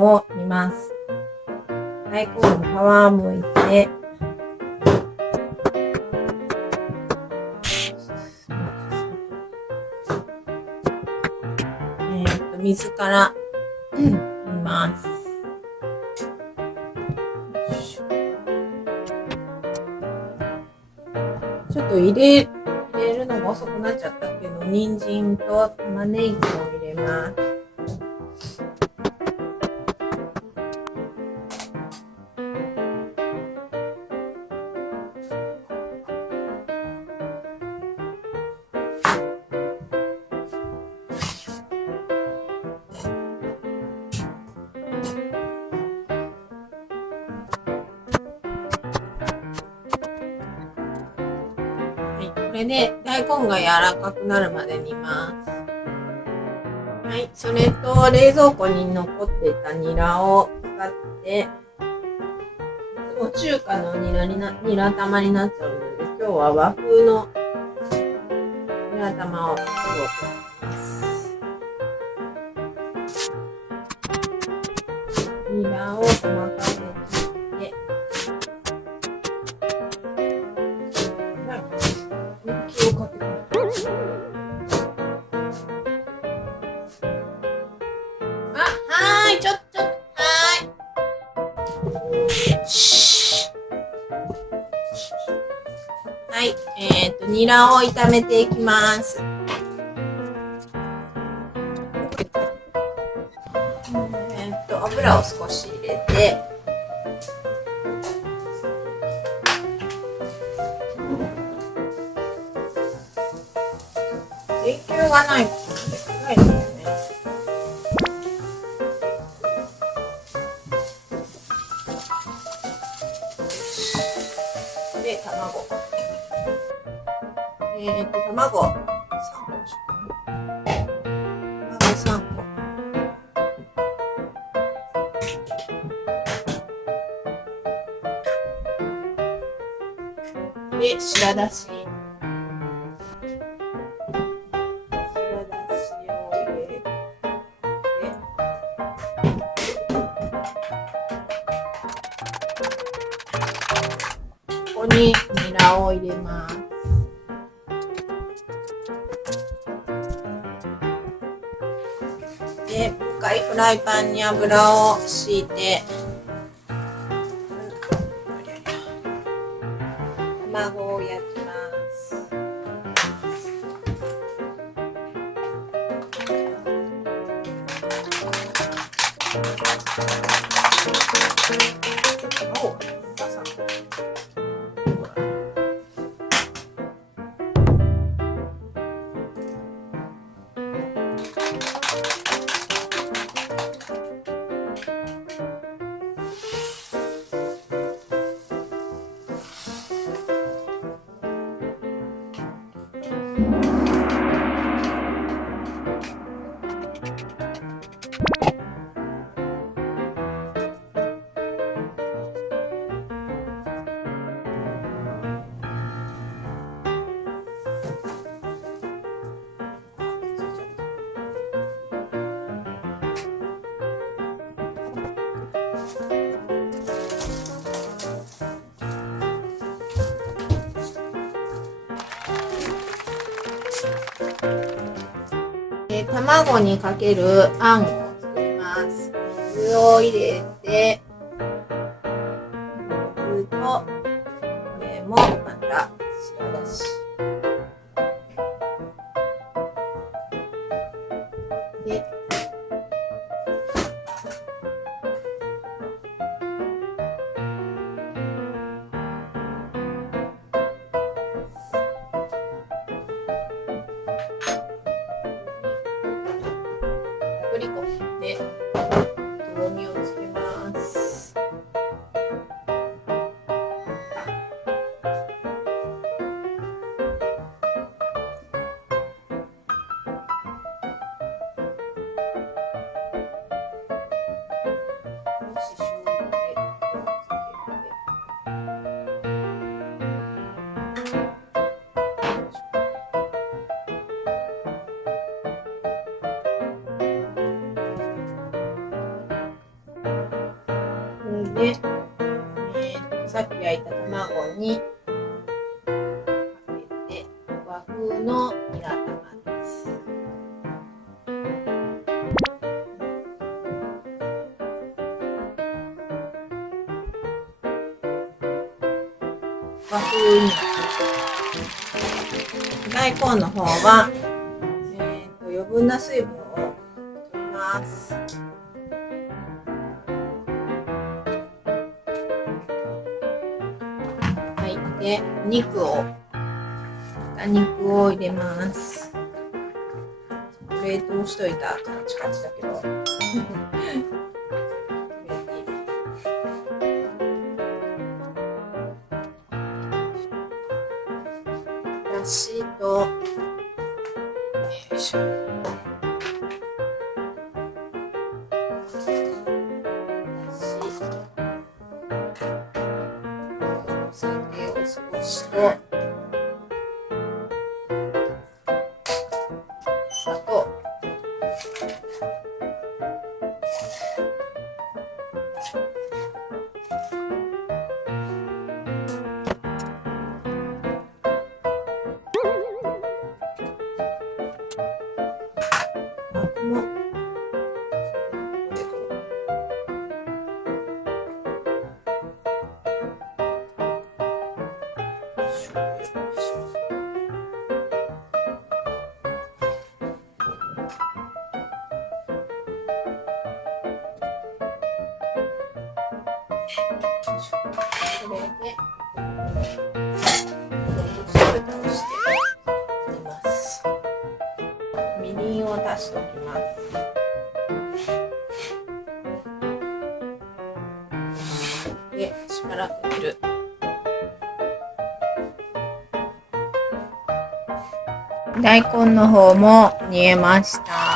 を煮ます。大根の皮をむいて、水から煮ます。ちょっと入れるのが遅くなっちゃったけど、人参と玉ねぎを入れます。これで大根が柔らかくなるまで煮ます。はい、それと冷蔵庫に残っていたニラを使って、いつも中華のニラ玉になっちゃうので、今日は和風のニラ玉を作ろうと思います。ニラを細かく切って、はい、ニラを炒めていきます。油を少し入れて、電球がないと暗いですよね。で、卵。卵3個でしょうかね。卵3個。で、白だし。を入れて、ここにニラを入れます。で、もう一回フライパンに油を敷いて、卵を焼きます。卵にかけるあんを作ります。水を入れて、水とこれもまた白だしで、片栗粉でとろみをつけます。少し醤油で色をつけて。で、で、さっき焼いた卵にかけて和風のニラ玉です。和風に大根の方は、余分な水分を取ります。はい、で豚肉を入れます。冷凍しといたカチカチだけどだしと、よいしょ、お酒を少しと砂糖、これで蓋をしています。みりんを足しておきます。で、しばらく煮る。大根の方も煮えました。